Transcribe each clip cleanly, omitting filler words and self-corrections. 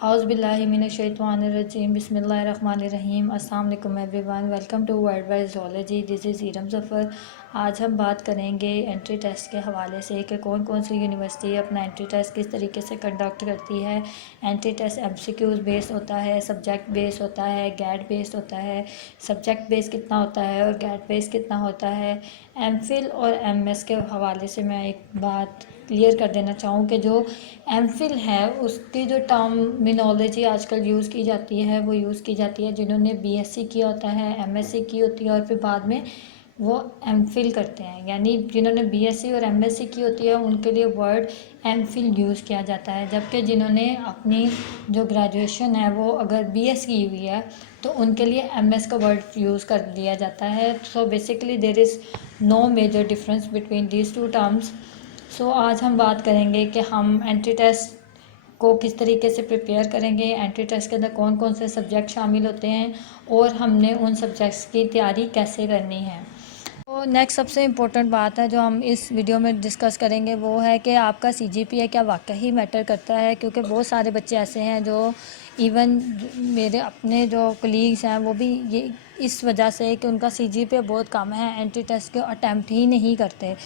औज़ुबिल्लाहिमिनश्शैतानिर्रजीम बिस्मिल्लाहिर्रहमानिर्रहीम। अस्सलाम वालेकुम everyone, welcome to world wide zoology. This is Iram Zafar. आज हम बात करेंगे एंट्री टेस्ट के हवाले से कि कौन कौन सी यूनिवर्सिटी अपना एंट्री टेस्ट किस तरीके से कंडक्ट करती है। एंट्री टेस्ट एमसीक्यूज़ बेस्ड होता है, सब्जेक्ट बेस्ड होता है, गैट बेस्ड होता है। सब्जेक्ट बेस्ड कितना होता है और गैट बेस्ड कितना होता है। एमफिल और एमएस के हवाले से मैं एक बात क्लियर कर देना चाहूँ कि जो एमफिल है उसकी जो टर्मिनोलॉजी आजकल यूज़ की जाती है वो यूज़ की जाती है जिन्होंने बीएससी किया होता है, एमएससी की होती है और फिर बाद में वो एमफिल करते हैं। यानी जिन्होंने बीएससी और एमएससी की होती है उनके लिए वर्ड एमफिल यूज़ किया जाता है, जबकि जिन्होंने अपनी जो ग्रेजुएशन है वो अगर बीएस की हुई है तो उनके लिए एमएस का वर्ड यूज़ कर दिया जाता है। So basically there is no major difference between these two terms. So आज हम बात करेंगे कि हम एंट्री टेस्ट को किस तरीके से प्रिपेयर करेंगे, एंट्री टेस्ट के अंदर कौन कौन से सब्जेक्ट शामिल होते हैं और हमने उन सब्जेक्ट्स की तैयारी कैसे करनी है। तो नेक्स्ट सबसे इम्पोर्टेंट बात है जो हम इस वीडियो में डिस्कस करेंगे वो है कि आपका सीजीपीए क्या वाकई मैटर करता है, क्योंकि बहुत सारे बच्चे ऐसे हैं जो इवन मेरे अपने जो कलीग्स हैं वो भी ये इस वजह से कि उनका सीजीपीए बहुत कम है एंट्री टेस्ट के अटैम्प्ट ही नहीं करते।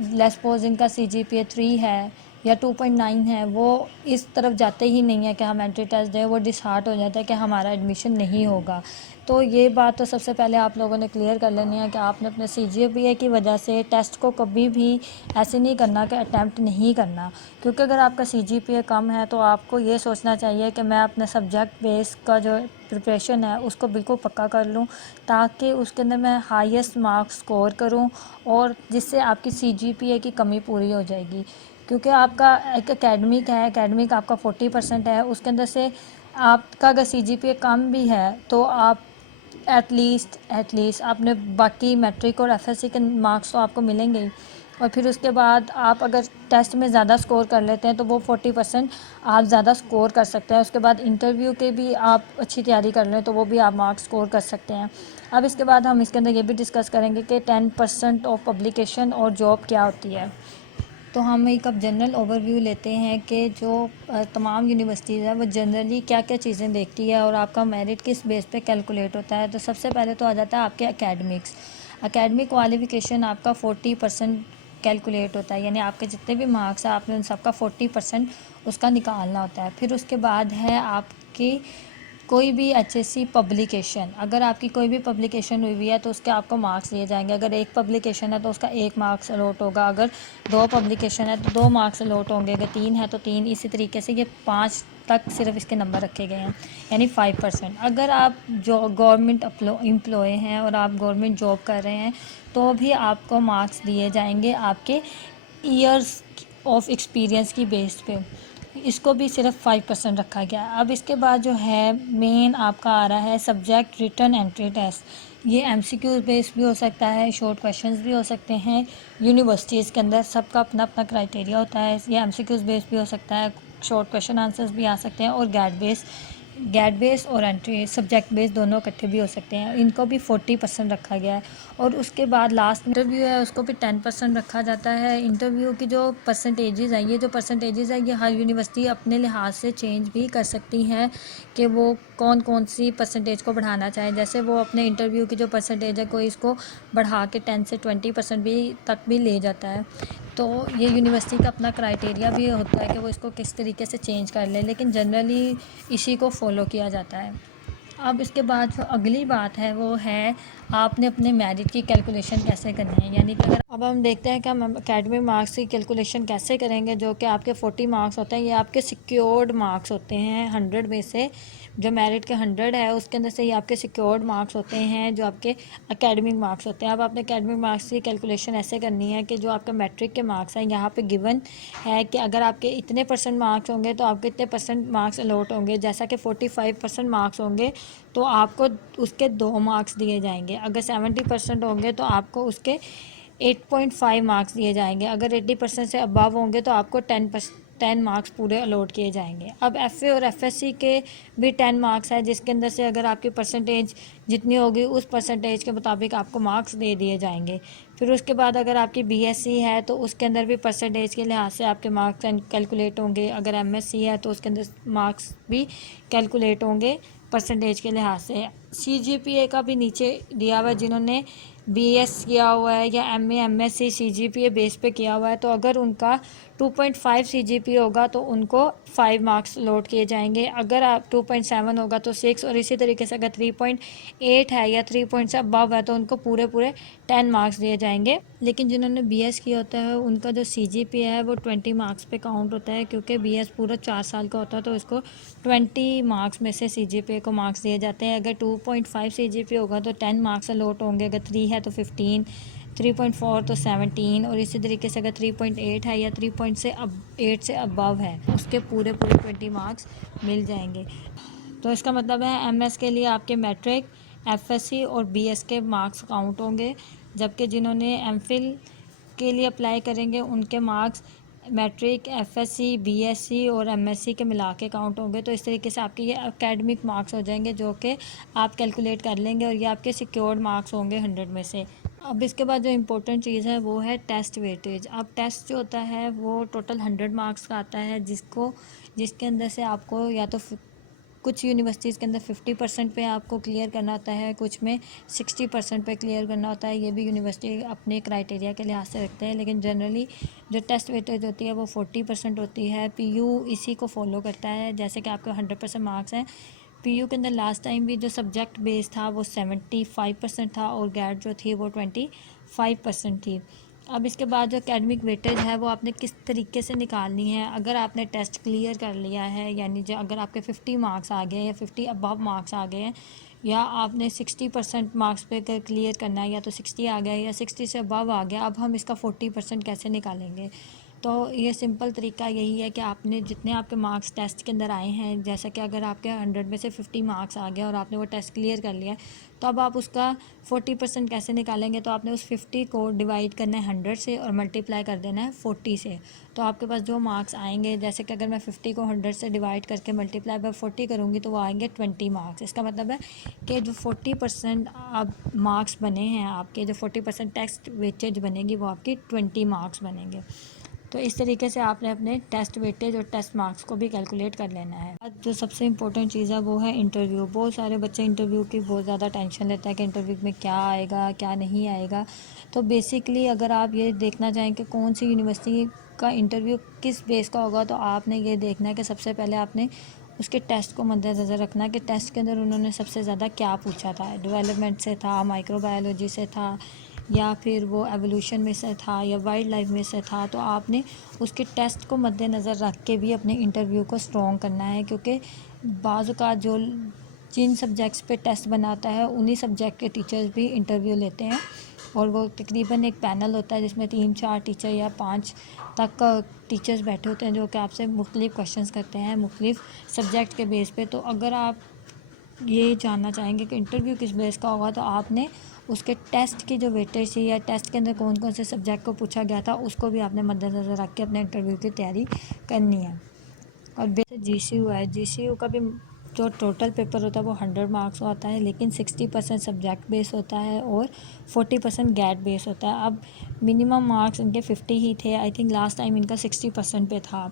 लेट्स सपोज इनका सीजीपीए 3 है या 2.9 है, वो इस तरफ जाते ही नहीं है कि हम एंट्री टेस्ट दें, वो डिसहार्ट हो जाता है कि हमारा एडमिशन नहीं होगा। तो ये बात तो सबसे पहले आप लोगों ने क्लियर कर लेनी है कि आपने अपने सीजीपीए की वजह से टेस्ट को कभी भी ऐसे नहीं करना कि अटैम्प्ट नहीं करना, क्योंकि अगर आपका सीजीपीए कम है तो आपको ये सोचना चाहिए कि मैं अपने सब्जेक्ट बेस का जो प्रिपरेशन है उसको बिल्कुल पक्का कर लूँ ताकि उसके अंदर मैं हाईएस्ट मार्क्स स्कोर करूँ और जिससे आपकी सीजीपीए की कमी पूरी हो जाएगी। क्योंकि आपका एक एकेडमिक है, एकेडमिक आपका 40% है, उसके अंदर से आपका अगर सीजीपीए कम भी है तो आप एटलीस्ट आपने बाकी मैट्रिक और एफएससी के मार्क्स तो आपको मिलेंगे ही। और फिर उसके बाद आप अगर टेस्ट में ज़्यादा स्कोर कर लेते हैं तो वो 40% आप ज़्यादा स्कोर कर सकते हैं। उसके बाद इंटरव्यू के भी आप अच्छी तैयारी कर लें तो वो भी आप मार्क्स स्कोर कर सकते हैं। अब इसके बाद हम इसके अंदर ये भी डिस्कस करेंगे कि 10% ऑफ पब्लिकेशन और जॉब क्या होती है। तो हम एक अब जनरल ओवरव्यू लेते हैं कि जो तमाम यूनिवर्सिटीज़ है वो जनरली क्या क्या चीज़ें देखती है और आपका मेरिट किस बेस पे कैलकुलेट होता है। तो सबसे पहले तो आ जाता है आपके एकेडमिक्स। एकेडमिक क्वालिफ़िकेशन आपका 40% कैलकुलेट होता है, यानी आपके जितने भी मार्क्स हैं आपने उन सबका 40% उसका निकालना होता है। फिर उसके बाद है आपकी कोई भी एचएससी पब्लिकेशन, अगर आपकी कोई भी पब्लिकेशन हुई है तो उसके आपको मार्क्स दिए जाएंगे। अगर एक पब्लिकेशन है तो उसका 1 मार्क्स अलॉट होगा, अगर 2 पब्लिकेशन है तो 2 मार्क्स अलॉट होंगे, अगर 3 है तो 3। इसी तरीके से ये 5 तक सिर्फ इसके नंबर रखे गए हैं, यानी 5%। अगर आप जो गवर्नमेंट एम्प्लॉय हैं और आप गवर्नमेंट जॉब कर रहे हैं तो भी आपको मार्क्स दिए जाएंगे आपके ईयर्स ऑफ एक्सपीरियंस की बेस पे, इसको भी सिर्फ 5% रखा गया। अब इसके बाद जो है मेन आपका आ रहा है सब्जेक्ट रिटन एंट्री टेस्ट। ये एमसीक्यू बेस्ड भी हो सकता है, शॉर्ट क्वेश्चंस भी हो सकते हैं। यूनिवर्सिटीज़ के अंदर सबका अपना अपना क्राइटेरिया होता है। ये एमसीक्यूज़ बेस्ड भी हो सकता है, शॉर्ट क्वेश्चन आंसर्स भी आ सकते हैं और गैट बेस और एंट्री सब्जेक्ट बेस दोनों इकट्ठे भी हो सकते हैं। इनको भी 40% रखा गया है। और उसके बाद लास्ट इंटरव्यू है उसको भी 10% रखा जाता है। इंटरव्यू की जो परसेंटेजेस हैं, ये जो परसेंटेजेस है ये हर यूनिवर्सिटी अपने लिहाज से चेंज भी कर सकती हैं कि वो कौन कौन सी परसेंटेज को बढ़ाना चाहे। जैसे वो अपने इंटरव्यू की जो परसेंटेज है कोई इसको बढ़ा के 10 से 20% भी तक भी ले जाता है। तो ये यूनिवर्सिटी का अपना क्राइटेरिया भी होता है कि वो इसको किस तरीके से चेंज कर ले, लेकिन जनरली इसी को फॉलो किया जाता है। अब इसके बाद जो अगली बात है वो है आपने अपने मेरिट की कैलकुलेशन कैसे करनी है। यानी कि अगर अब हम देखते हैं कि हम एकेडमिक मार्क्स की कैलकुलेशन कैसे करेंगे। जो कि आपके 40 मार्क्स होते हैं, ये आपके सिक्योर्ड मार्क्स होते हैं 100 में से। जो मेरिट के 100 है उसके अंदर से ये आपके सिक्योर्ड मार्क्स होते हैं जो आपके एकेडमिक मार्क्स होते हैं। अब आपने एकेडमिक मार्क्स की कैलकुलेशन ऐसे करनी है कि जो आपका मैट्रिक के मार्क्स हैं यहाँ पे गिवन है कि अगर आपके इतने परसेंट मार्क्स होंगे तो आपके इतने परसेंट मार्क्स अलॉट होंगे। जैसा कि 45% मार्क्स होंगे तो आपको उसके 2 मार्क्स दिए जाएंगे। अगर 70% होंगे तो आपको उसके 8.5 मार्क्स दिए जाएंगे। अगर 80% से अबव होंगे तो आपको 10 मार्क्स पूरे अलॉट किए जाएंगे। अब एफ ए और एफ एस सी के भी 10 मार्क्स है, जिसके अंदर से अगर आपकी परसेंटेज जितनी होगी उस परसेंटेज के मुताबिक आपको मार्क्स दे दिए जाएंगे। फिर उसके बाद अगर आपकी बी एस सी है तो उसके अंदर भी परसेंटेज के लिहाज से आपके मार्क्स कैलकुलेट होंगे। अगर एम एस सी है तो उसके अंदर मार्क्स भी कैलकुलेट होंगे परसेंटेज के लिहाज से। सी जी पी ए का भी नीचे दिया हुआ है, जिन्होंने बी एस किया हुआ है या M A M S C C G P A base पे किया हुआ है, तो अगर उनका 2.5 सी जी पी होगा तो उनको 5 मार्क्स लोड किए जाएंगे। अगर आप 2.7 होगा तो 6, और इसी तरीके से अगर 3.8 है या 3 पॉइंट से अबव है तो उनको पूरे पूरे 10 मार्क्स दिए जाएंगे। लेकिन जिन्होंने बी एस किया होता है उनका जो सी जी पी है वो 20 मार्क्स पे काउंट होता है, क्योंकि बी एस पूरा 4 साल का होता है तो इसको 20 मार्क्स में से सी जी पी को मार्क्स दिए जाते हैं। अगर 2.5 सी जी पी होगा तो 10 मार्क्स अलॉट होंगे, अगर 3 है तो 15, 3.4 तो 17, और इसी तरीके से अगर 3.8 है या 3.8 से अबव है उसके पूरे पूरे 20 मार्क्स मिल जाएंगे। तो इसका मतलब है एम एस के लिए आपके मैट्रिक, एफ एस सी और बी एस के मार्क्स काउंट होंगे, जबकि जिन्होंने एम फिल के लिए अप्लाई करेंगे उनके marks matric, F S C, B S C और एम एस सी के मिला के काउंट होंगे। तो इस तरीके से आपके ये एकेडमिक मार्क्स हो जाएंगे, जो कि आप कैलकुलेट कर लेंगे, और ये आपके सिक्योर्ड मार्क्स होंगे 100 में से। अब इसके बाद जो इम्पोर्टेंट चीज़ है वो है टेस्ट वेटेज। अब टेस्ट जो होता है वो टोटल 100 मार्क्स का आता है, जिसके अंदर से आपको या तो कुछ यूनिवर्सिटीज़ के अंदर 50% पे आपको क्लियर करना होता है, कुछ में 60% पे क्लियर करना होता है। ये भी यूनिवर्सिटी अपने क्राइटेरिया के लिहाज से रखते हैं, लेकिन जनरली जो टेस्ट वेटेज होती है वो 40% होती है। पीयू इसी को फॉलो करता है। जैसे कि आपके 100% मार्क्स हैं, पीयू के अंदर लास्ट टाइम भी जो सब्जेक्ट बेस था वो 75% था, और गैट जो थी वो 25% थी। अब इसके बाद जो एकेडमिक वेटेज है वो आपने किस तरीके से निकालनी है। अगर आपने टेस्ट क्लियर कर लिया है, यानी जो अगर आपके 50 मार्क्स आ गए या 50 अबव मार्क्स आ गए हैं, या आपने 60% मार्क्स पे क्लियर करना है, या तो 60 आ गया या 60 से अबव आ गया, अब हम इसका 40% कैसे निकालेंगे। तो ये सिंपल तरीका यही है कि आपने जितने आपके मार्क्स टेस्ट के अंदर आए हैं, जैसा कि अगर आपके 100 में से 50 मार्क्स आ गया और आपने वो टेस्ट क्लियर कर लिया है, तो अब आप उसका 40% कैसे निकालेंगे। तो आपने उस 50 को डिवाइड करना है 100 से और मल्टीप्लाई कर देना है 40 से। तो आपके पास जो मार्क्स आएंगे, जैसे कि अगर मैं 50 को 100 से डिवाइड करके मल्टीप्लाई बाय 40 करूँगी तो वो आएंगे 20 मार्क्स। इसका मतलब है कि जो 40% आप मार्क्स बने हैं, आपके जो 40% टेस्ट वेटेज बनेगी वो आपकी 20 मार्क्स बनेंगे। तो इस तरीके से आपने अपने टेस्ट वेटेज और टेस्ट मार्क्स को भी कैलकुलेट कर लेना है। आज जो सबसे इम्पोर्टेंट चीज़ है वो है इंटरव्यू। बहुत सारे बच्चे इंटरव्यू की बहुत ज़्यादा टेंशन लेते हैं कि इंटरव्यू में क्या आएगा क्या नहीं आएगा। तो बेसिकली अगर आप ये देखना चाहें कि कौन सी यूनिवर्सिटी का इंटरव्यू किस बेस का होगा, तो आपने ये देखना है कि सबसे पहले आपने उसके टेस्ट को मद्देनज़र रखना है कि टेस्ट के अंदर उन्होंने सबसे ज़्यादा क्या पूछा था। डेवलपमेंट से था, माइक्रोबायोलॉजी से था, या फिर वो एवोल्यूशन में से था, या वाइल्ड लाइफ में से था। तो आपने उसके टेस्ट को मद्देनज़र रख के भी अपने इंटरव्यू को स्ट्रॉन्ग करना है, क्योंकि बाज़ का जो जिन सब्जेक्ट्स पे टेस्ट बनाता है उन्हीं सब्जेक्ट के टीचर्स भी इंटरव्यू लेते हैं, और वो तकरीबन एक पैनल होता है जिसमें 3-4 टीचर या 5 तक टीचर्स बैठे होते हैं, जो कि आपसे मुख्तलिफ़ क्वेश्चंस करते हैं मुख्तलिफ़ सब्जेक्ट के बेस पे। तो अगर आप ये जानना चाहेंगे कि इंटरव्यू किस बेस का होगा, तो आपने उसके टेस्ट की जो वेटेज थी या टेस्ट के अंदर कौन कौन से सब्जेक्ट को पूछा गया था उसको भी आपने मद्देनज़र रख के अपने इंटरव्यू की तैयारी करनी है। और बेस जी सी यू है, जी सी यू का भी जो टोटल पेपर होता है वो 100 मार्क्स होता है, लेकिन 60% सब्जेक्ट बेस होता है और 40% गैट बेस होता है। अब मिनिमम मार्क्स इनके 50 ही थे, आई थिंक लास्ट टाइम इनका 60% पे था।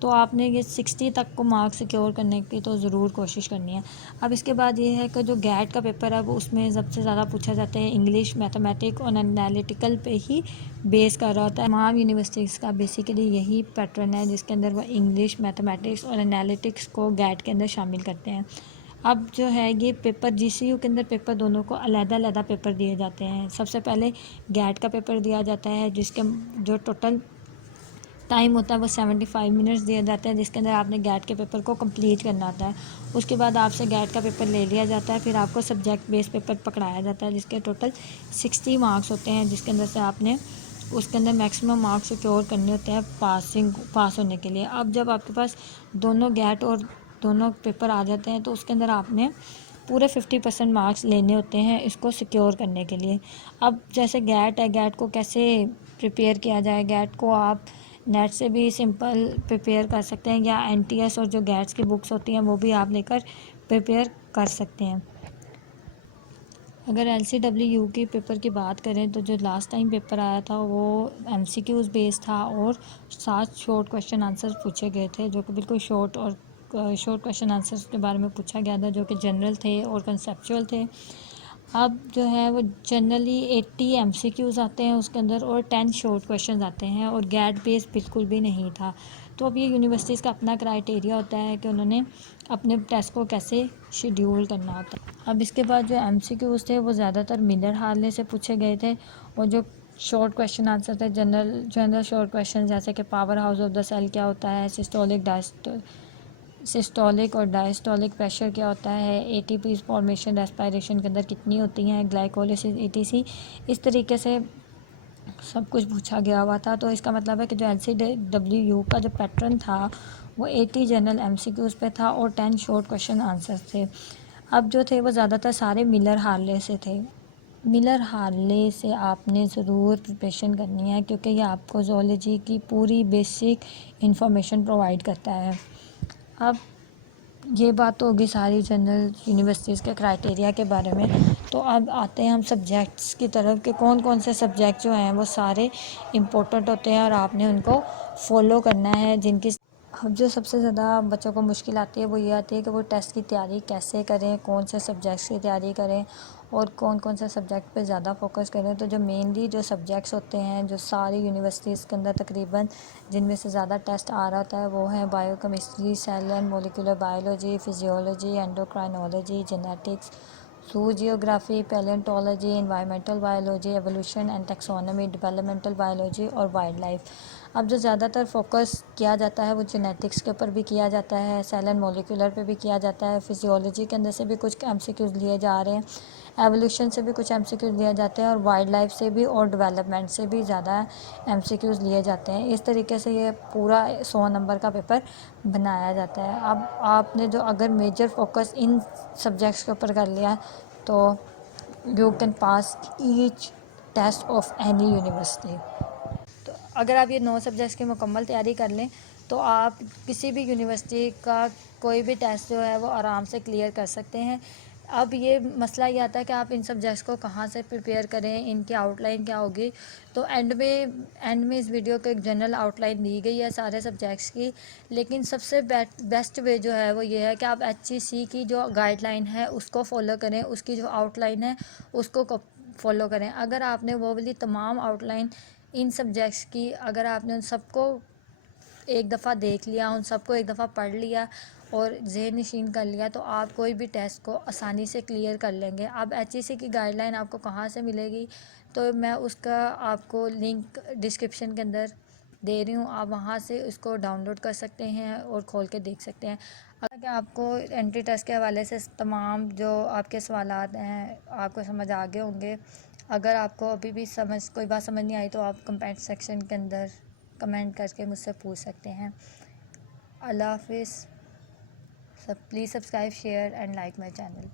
तो आपने ये 60 तक को मार्क्स सिक्योर करने की तो ज़रूर कोशिश करनी है। अब इसके बाद ये है कि जो गैट का पेपर है वो उसमें सबसे ज़्यादा पूछा जाता है इंग्लिश, मैथमेटिक्स और एनालिटिकल पे ही बेस कर रहा होता है। तमाम यूनिवर्सिटीज़ का बेसिकली यही पैटर्न है, जिसके अंदर वो इंग्लिश, मैथमेटिक्स और एनालिटिक्स को गैट के अंदर शामिल करते हैं। अब जो है ये पेपर जीसीयू के अंदर पेपर दोनों को अलग-अलग पेपर दिए जाते हैं। सबसे पहले गैट का पेपर दिया जाता है, जिसके जो टोटल टाइम होता है वो 75 मिनट्स दिया जाता है, जिसके अंदर आपने गैट के पेपर को कंप्लीट करना होता है। उसके बाद आपसे गैट का पेपर ले लिया जाता है, फिर आपको सब्जेक्ट बेस्ड पेपर पकड़ाया जाता है, जिसके टोटल 60 मार्क्स होते हैं, जिसके अंदर से आपने उसके अंदर मैक्सिमम मार्क्स सिक्योर करने होते हैं पास होने के लिए। अब जब आपके पास दोनों गैट और दोनों पेपर आ जाते हैं तो उसके अंदर आपने पूरे 50% मार्क्स लेने होते हैं इसको सिक्योर करने के लिए। अब जैसे गैट है, गैट को कैसे प्रिपेयर किया जाए। गैट को आप नेट से भी सिंपल प्रिपेयर कर सकते हैं, या NTS और जो गैट्स की बुक्स होती हैं वो भी आप लेकर प्रिपेयर कर सकते हैं। अगर LCW के पेपर की बात करें तो जो लास्ट टाइम पेपर आया था वो MCQs बेस्ड था और 7 शॉर्ट क्वेश्चन आंसर्स पूछे गए थे, जो कि बिल्कुल शॉर्ट और शॉर्ट क्वेश्चन आंसर्स के बारे में पूछा गया था, जो कि जनरल थे और कंसेप्चुअल थे। अब जो है वो जनरली 80 MCQs आते हैं उसके अंदर और 10 शॉर्ट क्वेश्चन आते हैं, और गैट बेस बिल्कुल भी नहीं था। तो अब ये यूनिवर्सिटीज़ का अपना क्राइटेरिया होता है कि उन्होंने अपने टेस्ट को कैसे शेड्यूल करना होता है। अब इसके बाद जो MCQs थे वो ज़्यादातर मिलर हार्ले से पूछे गए थे, और जो शॉर्ट क्वेश्चन आंसर थे जनरल शॉर्ट क्वेश्चन, जैसे कि power house of the cell क्या होता है, सिस्टोलिक और डायस्टोलिक प्रेशर क्या होता है, ATP फॉर्मेशन रेस्पिरेशन के अंदर कितनी होती हैं, ग्लाइकोलिसिस ETC, इस तरीके से सब कुछ पूछा गया हुआ था। तो इसका मतलब है कि जो LCW का जो पैटर्न था वो 80 जनरल MCQs पे था और 10 शॉर्ट क्वेश्चन आंसर थे। अब जो थे वो ज़्यादातर सारे मिलर हार्ले से थे। मिलर हार्ले से आपने ज़रूर प्रिपरेशन करनी है, क्योंकि ये आपको ज़ूलॉजी की पूरी बेसिक इंफॉर्मेशन प्रोवाइड करता है। अब ये बात तो होगी सारी जनरल यूनिवर्सिटीज़ के क्राइटेरिया के बारे में। तो अब आते हैं हम सब्जेक्ट्स की तरफ कि कौन कौन से सब्जेक्ट जो हैं वो सारे इम्पोर्टेंट होते हैं और आपने उनको फॉलो करना है, जिनकी अब जो सबसे ज़्यादा बच्चों को मुश्किल आती है वो ये आती है कि वो टेस्ट की तैयारी कैसे करें, कौन से सब्जेक्ट्स की तैयारी करें और कौन कौन से सब्जेक्ट पे ज़्यादा फोकस करें। तो जो मेनली जो सब्जेक्ट्स होते हैं जो सारी यूनिवर्सिटीज़ के अंदर तकरीबन जिनमें से ज़्यादा टेस्ट आ रहा होता है वो है biochemistry, cell and molecular biology, physiology, endocrinology, genetics, zoo geography, palaeontology, environmental biology, evolution and taxonomy, developmental biology और वाइल्ड लाइफ। अब जो ज़्यादातर फोकस किया जाता है वो जेनेटिक्स के ऊपर भी किया जाता है, सेल एंड मोलिकुलर पे भी किया जाता है, फिजियोलॉजी के अंदर से भी कुछ MCQs लिए जा रहे हैं, एवोल्यूशन से भी कुछ MCQs लिए जाते हैं और वाइल्ड लाइफ से भी और डेवलपमेंट से भी ज़्यादा MCQs लिए जाते हैं। इस तरीके से ये पूरा 100 नंबर का पेपर बनाया जाता है। अब आपने जो अगर मेजर फोकस इन सब्जेक्ट्स के ऊपर कर लिया तो you can pass each test of any university. तो अगर आप ये 9 सब्जेक्ट्स की मुकम्मल तैयारी कर लें तो आप किसी भी यूनिवर्सिटी का कोई भी टेस्ट जो है वो आराम से क्लियर कर सकते हैं। अब ये मसला ये आता है कि आप इन सब्जेक्ट्स को कहाँ से प्रिपेयर करें, इनकी आउटलाइन क्या होगी। तो एंड में इस वीडियो को एक जनरल आउटलाइन दी गई है सारे सब्जेक्ट्स की, लेकिन सबसे बेस्ट वे जो है वो ये है कि आप HEC की जो गाइडलाइन है उसको फॉलो करें, उसकी जो आउटलाइन है उसको फॉलो करें। अगर आपने वो वाली तमाम आउटलाइन इन सब्जेक्ट्स की अगर आपने उन सबको एक दफ़ा देख लिया, उन सबको एक दफ़ा पढ़ लिया और ज़हन नशीन कर लिया तो आप कोई भी टेस्ट को आसानी से क्लियर कर लेंगे। अब HEC की गाइडलाइन आपको कहाँ से मिलेगी, तो मैं उसका आपको लिंक डिस्क्रिप्शन के अंदर दे रही हूँ, आप वहाँ से उसको डाउनलोड कर सकते हैं और खोल के देख सकते हैं। अगर आपको एंट्री टेस्ट के हवाले से तमाम जो आपके सवालात हैं आपको समझ आ गए होंगे। अगर आपको अभी भी कोई बात समझ नहीं आई तो आप कमेंट सेक्शन के अंदर कमेंट करके मुझसे पूछ सकते हैं। अल्लाह हाफिज़। Please subscribe, share and like my channel.